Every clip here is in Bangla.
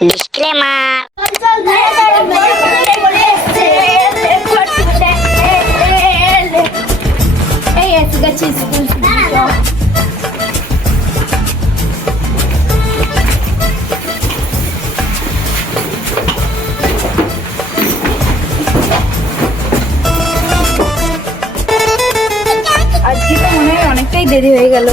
ডিসক্লেমার। এই এসে গেছি স্কুল। আজকে তো মনে হয় অনেকটাই দেরি হয়ে গেল।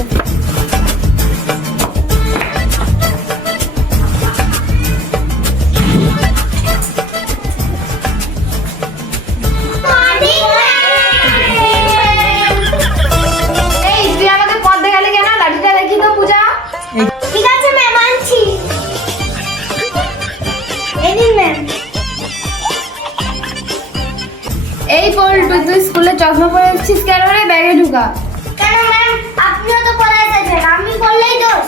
এই পল্টু, তুই স্কুলে চশমা পরে এসেছিস কেন রে? ব্যাগে ঢুকা। কেন ম্যাম, আপনিও তো পরে এসেছেন, আমি বললেই দোষ।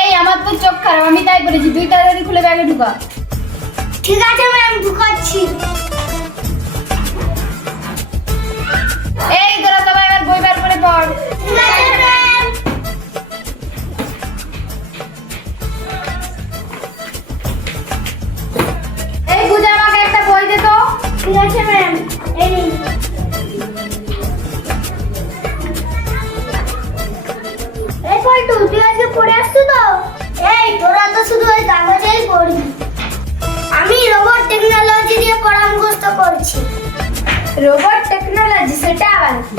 এই আমার তো চোখ খারাপ, আমি তাই করেছি। তুই তাড়াতাড়ি খুলে ব্যাগে ঢুকা। ঠিক আছে ম্যাম, ঢুকাচ্ছি। এই তোরা সবাই এবার বই বার করে পড়। ঠিক আছে ম্যাম। এই পূজা, আমাকে একটা বই দে তো। ঠিক আছে ম্যাম, এই নিন। এই পল্টু, তুই আজকে পড়ে আসছো তো? এই তোরা তো শুধু ওই কাগজেই পড়বি। আমি রোবট টেকনোলজি দিয়ে পড়া মুখস্থ করছি। রোবট টেকনোলজি, সেটা আবার কি?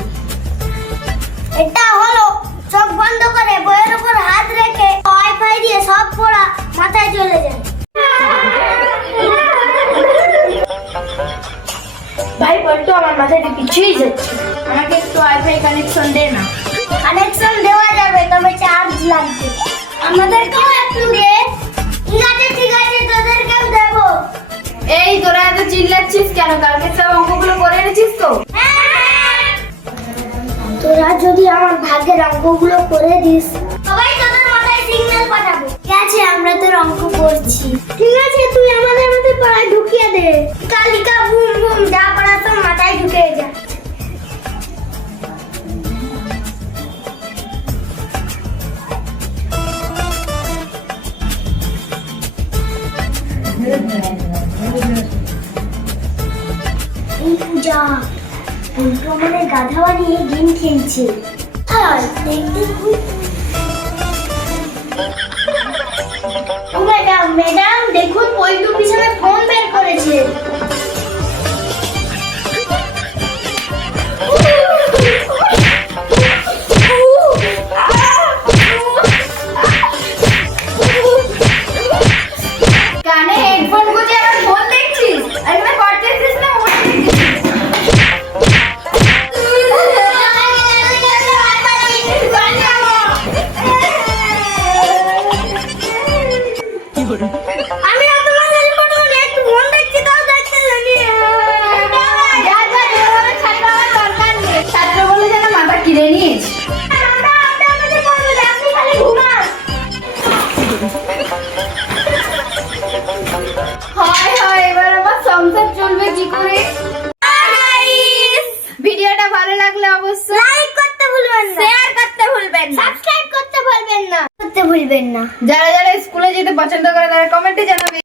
এটা হলো চোখ বন্ধ করে বইয়ের উপর হাত রেখে ওয়াইফাই দিয়ে সব পড়া মাথায় চলে যায়। ভাই পল্টু, আমার মাথায় কিছুই যাচ্ছে। আমাকে একটু ওয়াইফাই কানেকশন দে না। কানেকশন দেওয়া যাবে, তবে চার্জ লাগবে। আমাদেরকেও একটু দে। ঠিক আছে ঠিক আছে, তোদেরকেও দেবো। এই তোরা এত চিল্লাচ্ছিস কেন? কালকে সব অঙ্কগুলো করে এনেছিস তো? তোরা যদি আমার ভাগের অঙ্কগুলো করে দিস, সবাই তোদের মাথায় সিগন্যাল পাঠাবো। ঠিক আছে, আমরা তোর অঙ্ক করছি। ঠিক আছে, তুই আমাদের মধ্যে পড়ায় ঢুকিয়ে দে। কালিকা বুম বুম, যা পড়া তোর মাথায় ঢুকিয়ে যা। এই পূজা, উল্টো মানে গাধা বানিয়ে গেম খেলছে। আর দেখতে ম্যাডাম ম্যাডাম, দেখুন পল্টু পিছনে ফোন বের করেছে। কানে হেডফোন গুঁজে আবার ফোন দেখছিস? এখানে করতেছিস না ফোন দেখছিস? আমি অত মাথায় পড়বো না, একটু ফোন দেখছি তাও দেখতে জানি। যা যা, এভাবে ছাত্র আমার দরকার নেই। ছাত্র বলে যেন মাথা কিনে নিস। আপনি খালি ঘুমান। হয় হয়, এবার আমার সংসার চলবে কি করে? ভিডিওটা ভালো লাগলে অবশ্যই লাইক করতে ভুলবেন না, শেয়ার করতে ভুলবেন না, সাবস্ক্রাইব করতে ভুলবেন না, যারা যারা স্কুলে যেতে পছন্দ করে তারা কমেন্টে জানাবে।